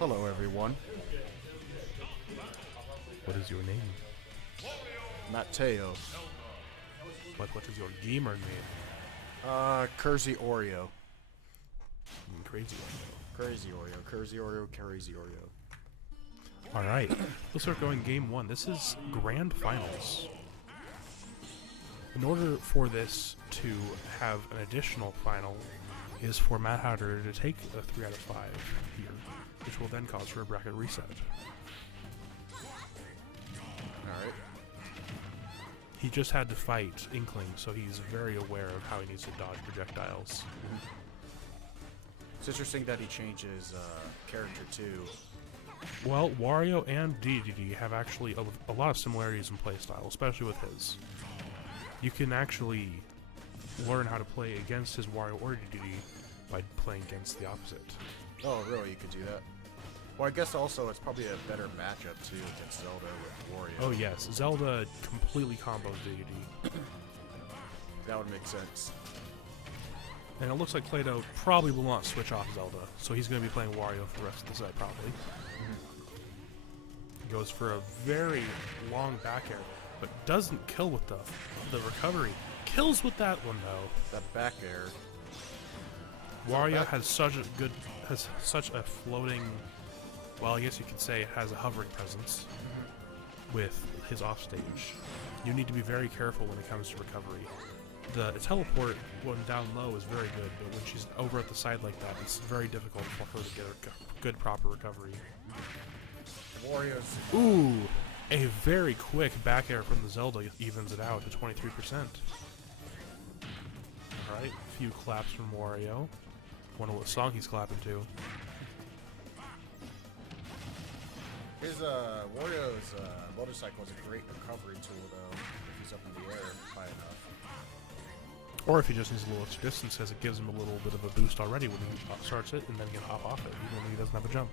Hello, everyone. What is your name? Matteo. What is your gamer name? Curzy Oreo. Crazy Crazy Oreo. Curzy Oreo. Crazy Oreo. Alright, let's start going game one. This is Grand Finals. In order for this to have an additional final is for MADHATTER to take a 3 out of 5 here, which will then cause for a bracket reset. Alright. He just had to fight Inkling, so he's very aware of how he needs to dodge projectiles. It's interesting that he changes character too. Well, Wario and DDD have actually a lot of similarities in playstyle, especially with his. You can actually learn how to play against his Wario or DDD by playing against the opposite. Oh, really? You could do that? Well, I guess also it's probably a better matchup too against Zelda with Wario. Oh yes, Zelda completely combos DDD. That would make sense. And it looks like claydoh probably will not switch off Zelda, so he's going to be playing Wario for the rest of the set, probably. He goes for a very long back air, but doesn't kill with the recovery. Kills with that one, though. That back air. Wario has such a floating, well, I guess you could say it has a hovering presence with his offstage. You need to be very careful when it comes to recovery. The teleport when down low is very good, but when she's over at the side like that, it's very difficult for her to get a good, proper recovery. Wario's. Ooh! A very quick back air from the Zelda evens it out to 23%. Alright, a few claps from Wario. Wonder what song he's clapping to. His Wario's motorcycle is a great recovery tool though, if he's up in the air high enough. Or if he just needs a little extra distance, as it gives him a little bit of a boost already when he starts it, and then he can hop off it, even when he doesn't have a jump.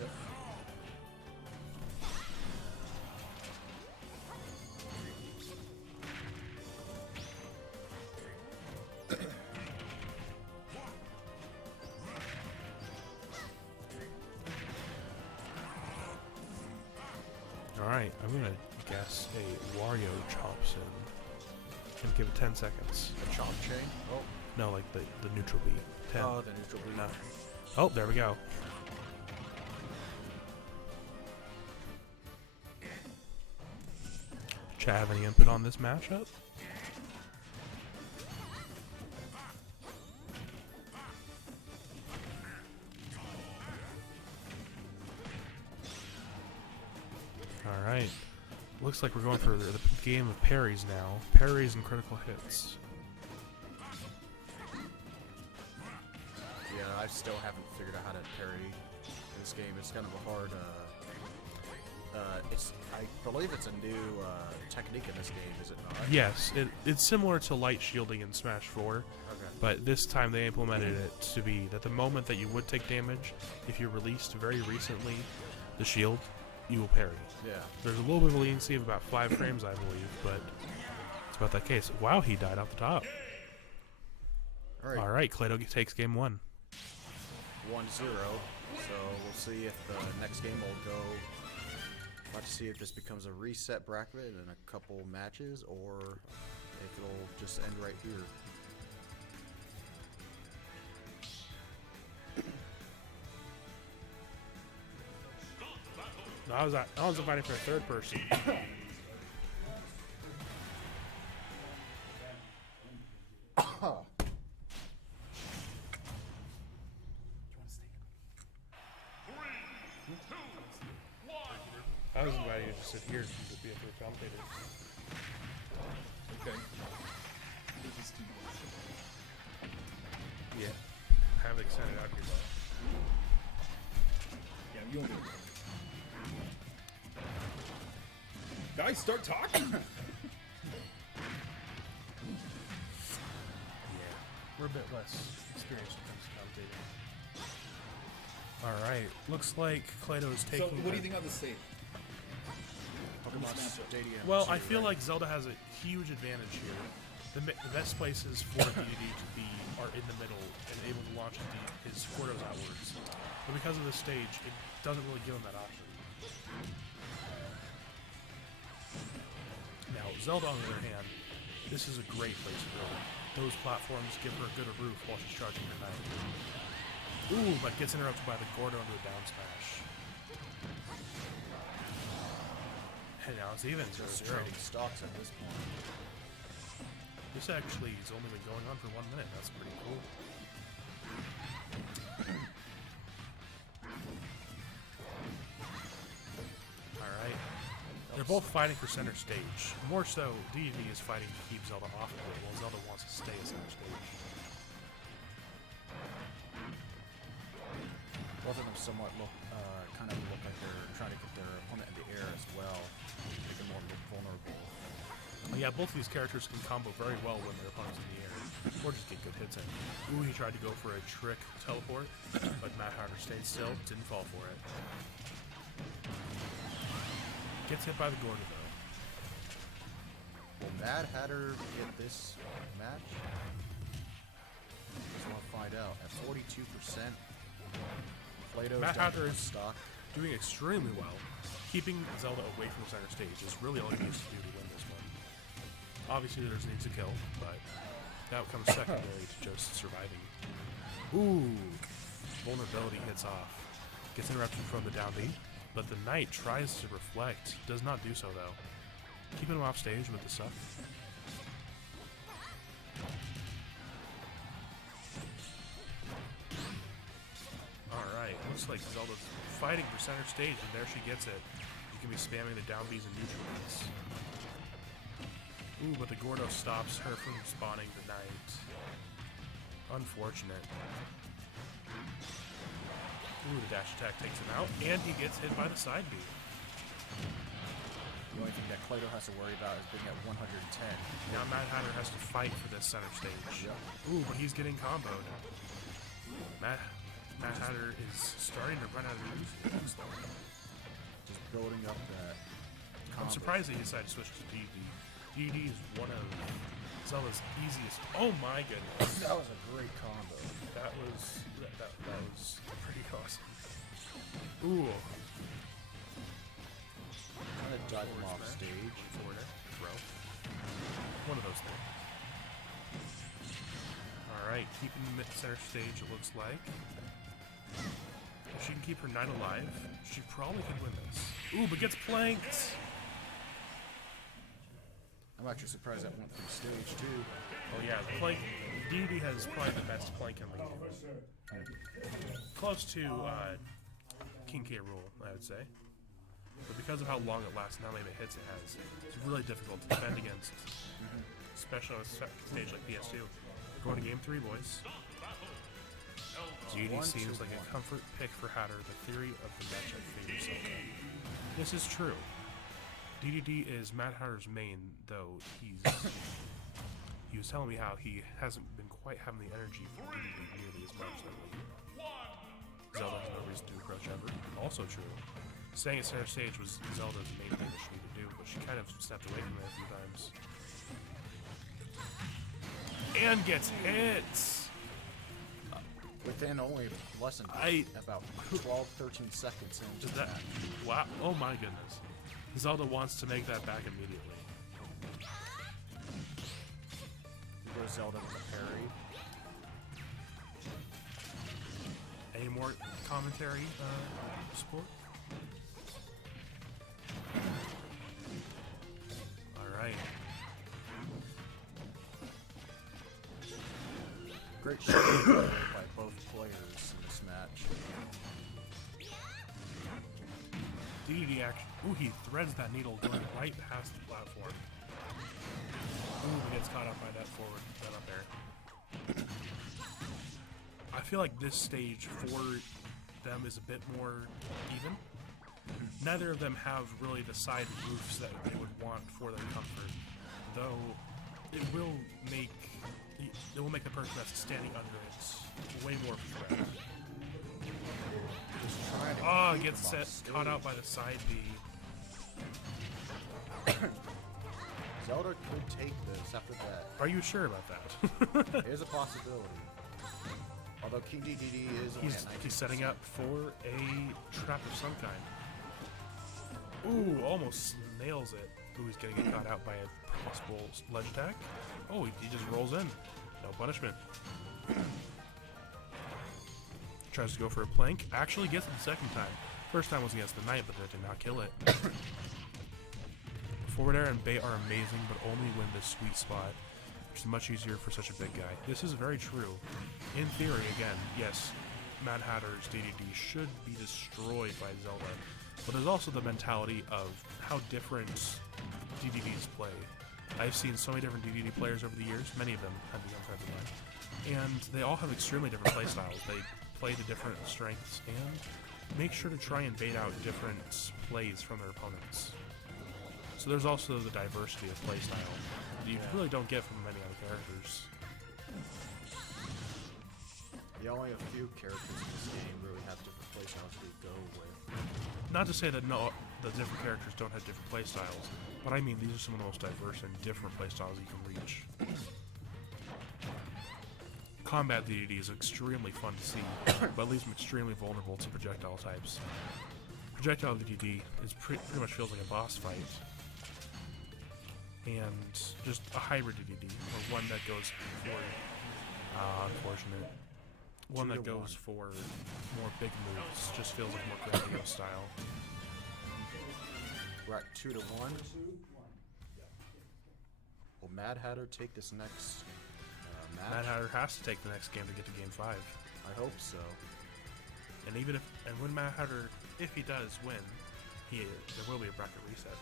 Yep. Alright, I'm gonna guess a Wario chomps in. And give it 10 seconds. A chomp chain? Oh. No, like the neutral B. 10. Oh, the neutral B. No. Oh, there we go. Chad, have any input on this matchup? Alright. Looks like we're going for the game of parries now. Parries and critical hits. Yeah, I still haven't figured out how to parry this game. It's kind of a hard. I believe it's a new technique in this game, is it not? Yes, it's similar to light shielding in Smash 4, Okay. but this time they implemented it to be that the moment that you would take damage, if you released very recently the shield, you will parry. Yeah. There's a little bit of a leniency of about 5 frames, I believe, but it's about that case. Wow, he died off the top. Alright, claydoh takes game 1. 1-0. So we'll see if the next game will go. About to see if this becomes a reset bracket in a couple matches, or if it'll just end right here. I was fighting for a third person. I was inviting you to sit here to be a third commentator. Okay. Yeah. Have extended out here. Yeah, you don't do it. Guys, start talking! Yeah. We're a bit less experienced when it comes to commentating. Alright, looks like claydoh is taking... So, what do you think of the state? Pokemon Stadium. Well, 2, I feel right? like Zelda has a huge advantage here. The best places for DDD to be are in the middle and able to launch his Cordos outwards. But because of this stage, it doesn't really give him that option. Now, Zelda, on the other hand, this is a great place to go. Those platforms give her a good roof while she's charging her knight. Ooh, but gets interrupted by the Gordo into a down smash. And now it's even 0-0. Trading stocks at this point. This actually has only been going on for 1 minute. That's pretty cool. Alright. They're both fighting for center stage. More so, DD is fighting to keep Zelda off of it, while Zelda wants to stay at center stage. Both of them somewhat kind of look like they're trying to get their opponent in the air as well, make them more vulnerable. Yeah, both of these characters can combo very well when their opponent's in the air, or just get good hits in. Ooh, he tried to go for a trick teleport, but MADHATTER stayed still, didn't fall for it. Gets hit by the Gordo though. Will MADHATTER get this match? Just want to find out. At 42%, claydoh MADHATTER is stock. doing extremely well. Keeping Zelda away from the center stage is really all he needs to do to win this one. Obviously, there's needs a kill, but that comes secondary to just surviving. Ooh, vulnerability hits off. Gets interrupted from the down B, but the knight tries to reflect. Does not do so though. Keeping him off stage with the stuff. Alright, looks like Zelda's fighting for center stage, and there she gets it. You can be spamming the down Bs and neutral Bs. Ooh, but the Gordo stops her from spawning the knight. Unfortunate. Ooh, the dash attack takes him out, and he gets hit by the side B. The only thing that claydoh has to worry about is being at 110. Now MADHATTER has to fight for this center stage. Yep. Ooh, but he's getting comboed. MADHATTER is starting to run out of moves. Just building up that I'm combo. surprised he decided to switch to DD. DD is one of Zelda's easiest. Oh my goodness. That was a great combo. That was pretty awesome. Ooh. Kind of dive him off stage. Forward air, throw. One of those things. Alright, keeping the center stage, it looks like. If she can keep her knight alive, she probably can win this. Ooh, but gets planked! I'm actually surprised that went through stage too. Oh yeah, the plank. DD has probably the best plank in the game. Close to King K. Rool, I would say. But because of how long it lasts and how many hits it has, it's really difficult to defend against. Especially on a stage like PS2. Going to game 3, boys. DD seems like a comfort pick for Hatter. The theory of the matchup favors Zelda. This is true. DDD is MADHATTER's main, though he was telling me how he hasn't been quite having the energy for DDD nearly as much lately. Zelda has no reason to approach ever. Also true. Staying at center stage was Zelda's main thing that she needed to do, but she kind of stepped away from it a few times. And gets hit! Within only less than about 12, 13 seconds into that. Wow. Oh my goodness. Zelda wants to make that back immediately. Here goes Zelda with a parry. Any more commentary support? Alright. Great shot by both players in this match. DDD action. Ooh, he threads that needle going right past the platform. Ooh, he gets caught up by that forward run up there. I feel like this stage for them is a bit more even. Neither of them have really the side roofs that they would want for their comfort, though it will make the person that's standing under it way more threat. Oh, gets caught out by the side B. Zelda could take this after that. Are you sure about that? Here's a possibility. Although King DDD is only at 19%. He's setting up for a trap of some kind. Ooh, almost nails it. Ooh, he's gonna get caught out by a possible ledge attack. Oh, he just rolls in. No punishment. Tries to go for a plank. Actually gets it the second time. First time was against the knight, but that did not kill it. Forward air and bait are amazing, but only when the sweet spot, which is much easier for such a big guy. This is very true. In theory, again, yes, Mad Hatter's DDD should be destroyed by Zelda, but there's also the mentality of how different DDDs play. I've seen so many different DDD players over the years, many of them have become friends of mine, and they all have extremely different play styles. They play to different strengths and make sure to try and bait out different plays from their opponents. So there's also the diversity of playstyle that you really don't get from many other characters. Yeah, only a few characters in this game really have different playstyles to go with. Not to say that the different characters don't have different playstyles, but I mean these are some of the most diverse and different playstyles you can reach. Combat DDD is extremely fun to see, but leaves them extremely vulnerable to projectile types. Projectile DDD is pretty much feels like a boss fight. And just a hybrid DDD, or one that goes for, unfortunate, one that goes for more big moves, just feels like more grandiose style. We're at 2-1. Will Mad Hatter take this next match? Mad Hatter has to take the next game to get to Game 5. I hope so. And when Mad Hatter, if he does win, there will be a bracket reset.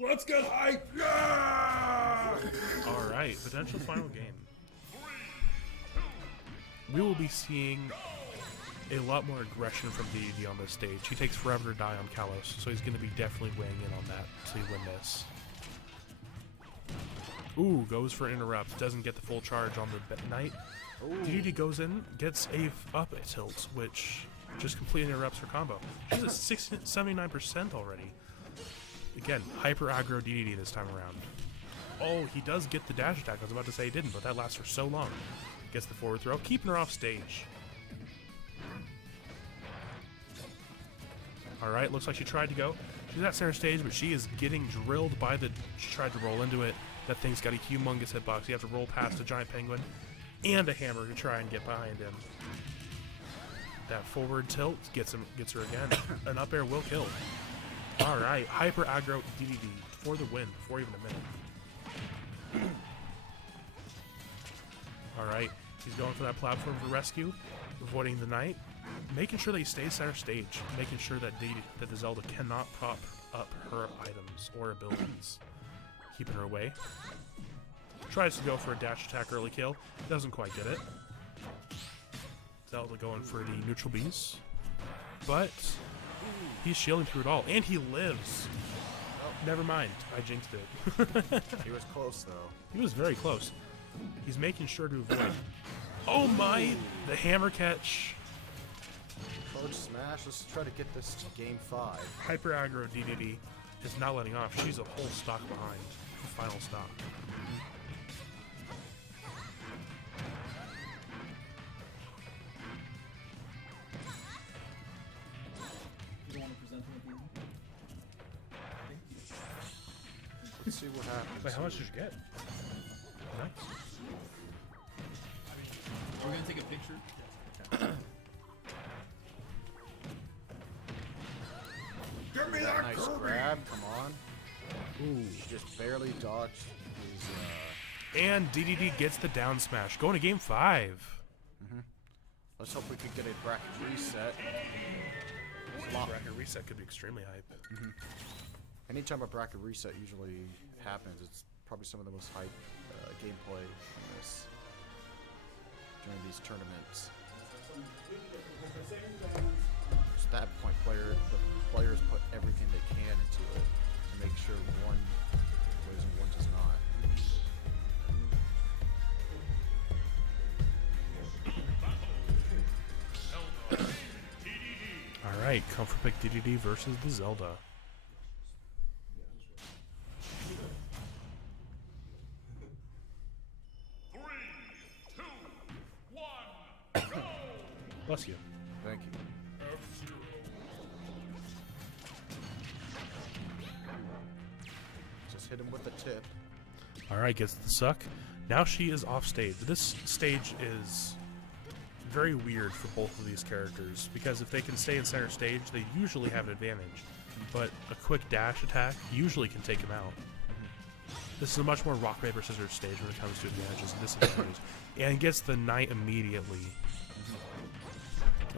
Let's get hype! Yeah! Alright, potential final game. We will be seeing a lot more aggression from DDD on this stage. He takes forever to die on Kalos, so he's going to be definitely weighing in on that to win this. Ooh, goes for interrupt. Doesn't get the full charge on the knight. DDD goes in, gets a up tilt, which just completely interrupts her combo. She's at 79% already. Again, hyper aggro DDD this time around. Oh, he does get the dash attack. I was about to say he didn't, but that lasts for so long. Gets the forward throw, keeping her off stage. Alright, looks like she tried to go. She's at center stage, but she is getting drilled by the... She tried to roll into it. That thing's got a humongous hitbox. You have to roll past a giant penguin and a hammer to try and get behind him. That forward tilt gets her again. An up air will kill. Alright, hyper aggro DDD for the win before even a minute. Alright, he's going for that platform for rescue, avoiding the knight, making sure that he stays center stage, making sure that the Zelda cannot prop up her items or abilities. Keeping her away. Tries to go for a dash attack early kill, doesn't quite get it. Zelda going for the neutral Bs, but he's shielding through it all, and he lives. Never mind, I jinxed it. He was close though. He was very close. He's making sure to avoid. Oh my! The hammer catch. Coach Smash, let's try to get this to Game 5. Hyper aggro DDD is not letting off. She's a whole stock behind. Final stop. You don't want to present them at the end? Let's see what happens. Wait, how much did you get? Nice. We're going to take a picture. Give me that Nice Kirby! grab, come on. Ooh. Just barely dodged his, And DDD gets the down smash. Going to Game 5. let's hope we could get a bracket reset. Bracket reset could be extremely hype. Anytime a bracket reset usually happens, it's probably some of the most hype gameplay during these tournaments. At that point, the players put everything they can into it to make sure one wins and one does not. Alright, right, Comfort Pick DDD versus the Zelda. Bless you. Thank you. Just hit him with the tip. Alright, gets the suck. Now she is off stage. This stage is very weird for both of these characters, because if they can stay in center stage, they usually have an advantage. But a quick dash attack usually can take him out. This is a much more rock, paper, scissors stage when it comes to advantages and disadvantages. And gets the knight immediately.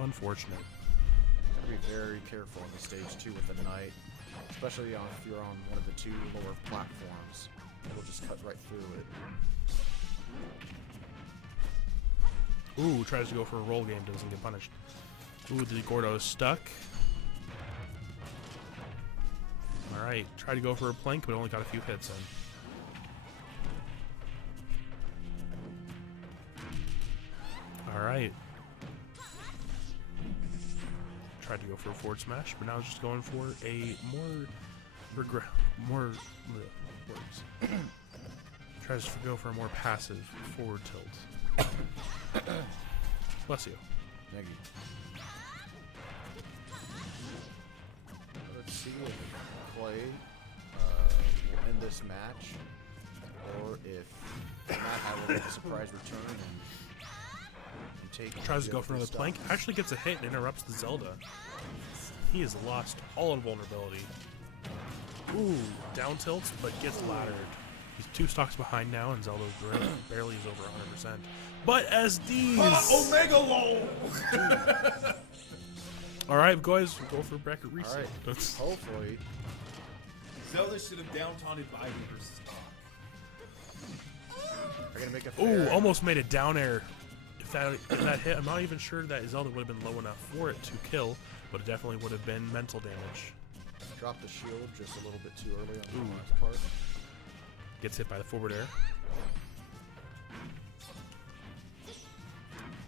Unfortunate. Be very careful on the stage too with the knight, especially if you're on one of the two lower platforms. It'll just cut right through it. Ooh, tries to go for a roll game, doesn't get punished. Ooh, the Gordo is stuck. Alright, tried to go for a plank, but only got a few hits in. Alright. Tried to go for a forward smash, but now it's just going for a more words. Tries to go for a more passive forward tilt. Bless you. Thank you. Let's see if Clay will end this match, or if Matt will make a surprise return and take. Tries to go for another plank. Actually gets a hit and interrupts the Zelda. He has lost all invulnerability. Ooh, down tilts, but gets laddered. He's 2 stocks behind now, and Zelda barely is over 100%. But SDs! Omega LOL! Alright, guys, we'll go for a bracket reset. Alright, hopefully. Zelda should have down-taunted Biden versus Doc. They're gonna make a Ooh, fair. almost made a down air. If that hit, I'm not even sure that Zelda would have been low enough for it to kill, but it definitely would have been mental damage. Dropped the shield just a little bit too early on Ooh. the last part. Gets hit by the forward air.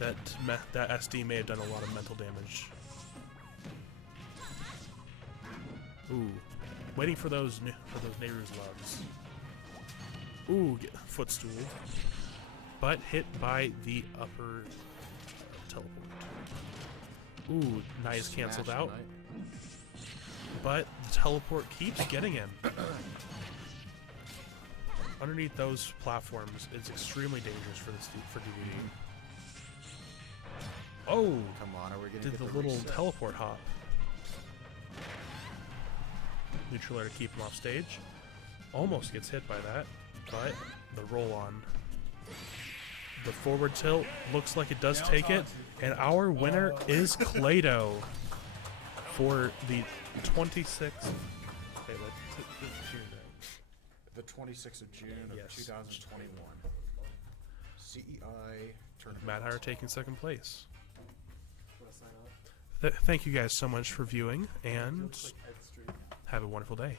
That SD may have done a lot of mental damage. Ooh, waiting for those Nehru's loves. Ooh, get footstooled, but hit by the upper teleport. Ooh, knight is cancelled Smash out, the knight. but the teleport keeps getting him. Underneath those platforms, it's extremely dangerous for DVD. Oh, Come on, are we gonna did get the the little reset? teleport hop. Neutral air to keep him off stage. Almost gets hit by that, but the roll on. The forward tilt looks like it does take it, and our winner is Claydoh for the 26th. Okay, The 26th of June of Yes. 2021. CEI tournament. MADHATTER taking second place. Thank you guys so much for viewing, and have a wonderful day.